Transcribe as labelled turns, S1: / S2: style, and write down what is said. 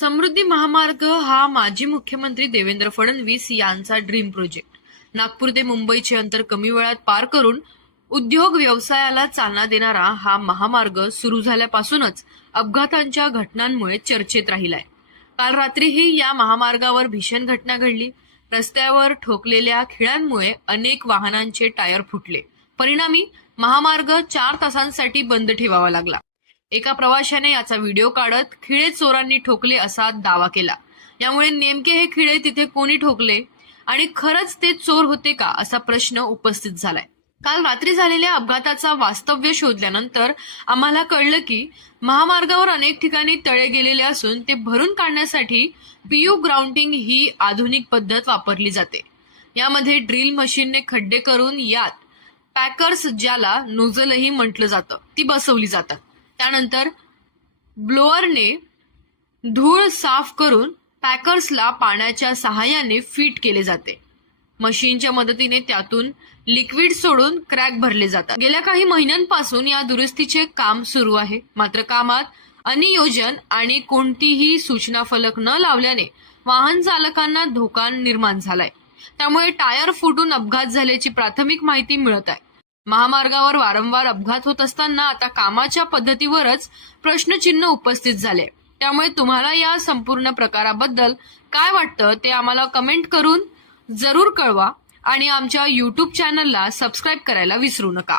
S1: समृद्धी महामार्ग हा माजी मुख्यमंत्री देवेंद्र फडणवीस यांचा ड्रीम प्रोजेक्ट नागपूर ते मुंबईचे अंतर कमी वेळात पार करून उद्योग व्यवसायाला चालना देणारा हा महामार्ग सुरू झाल्यापासूनच अपघातांच्या घटनांमुळे चर्चेत राहिलाय. काल रात्रीही या महामार्गावर भीषण घटना घडली. रस्त्यावर ठोकलेल्या खिळ्यांमुळे अनेक वाहनांचे टायर फुटले. परिणामी महामार्ग चार तासांसाठी बंद ठेवावा लागला. एका प्रवाशाने याचा व्हिडिओ काढत खिळे चोरांनी ठोकले असा दावा केला. यामुळे नेमके हे खिळे तिथे कोणी ठोकले आणि खरंच ते चोर होते का असा प्रश्न उपस्थित झालाय. काल रात्री झालेल्या अपघाताचा वास्तव्य शोधल्यानंतर आम्हाला कळलं की महामार्गावर अनेक ठिकाणी तळे गेलेले असून ते भरून काढण्यासाठी पीयू ग्राउंडिंग ही आधुनिक पद्धत वापरली जाते. यामध्ये ड्रिल मशीनने खड्डे करून यात पॅकर्स ज्याला नोजलही म्हटलं जातं ती बसवली जातात. त्यानंतर ब्लोअरने धूळ साफ करून पॅकर्सला पाण्याच्या सहाय्याने फिट केले जाते. मशीनच्या मदतीने त्यातून लिक्विड सोडून क्रॅक भरले जातात. गेल्या काही महिन्यांपासून या दुरुस्तीचे काम सुरू आहे. मात्र कामात अनियोजन आणि कोणतीही सूचना फलक न लावल्याने वाहन चालकांना धोका निर्माण झालाय. त्यामुळे टायर फुटून अपघात झाल्याची प्राथमिक माहिती मिळत आहे. महामार्गावर वारंवार अपघात होत असताना आता कामाच्या पद्धतीवरच प्रश्नचिन्ह उपस्थित झाले. त्यामुळे तुम्हाला या संपूर्ण प्रकाराबद्दल काय वाटतं ते आम्हाला कमेंट करून जरूर कळवा आणि आमच्या यूट्यूब चॅनलला सबस्क्राईब करायला विसरू नका.